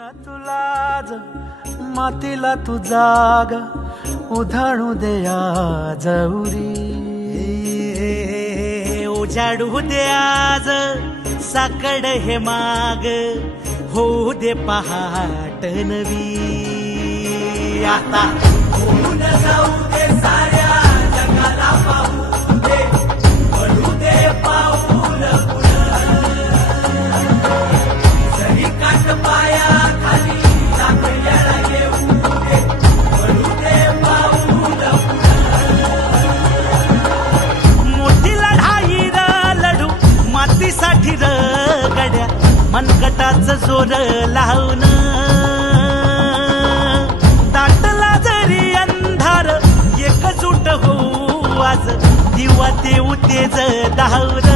तुला मातीला तू जाग उधाणू दे आज उरी उजाडू दे आज साकड हे माग होऊ दे पहाट नवी आता होऊन जाऊ दे साऱ्या जगाला पाहू दे पडू दे पाऊल जरी काट पाया खाली साखळ्याला येऊ दे पडू दे पाऊल मोठी लढाई र लढू मातीसाठी र गड्या मनगटाच जोर लावून दाटला जरी अंधार एकजूट होऊ आज दिवा देऊ तेज धावर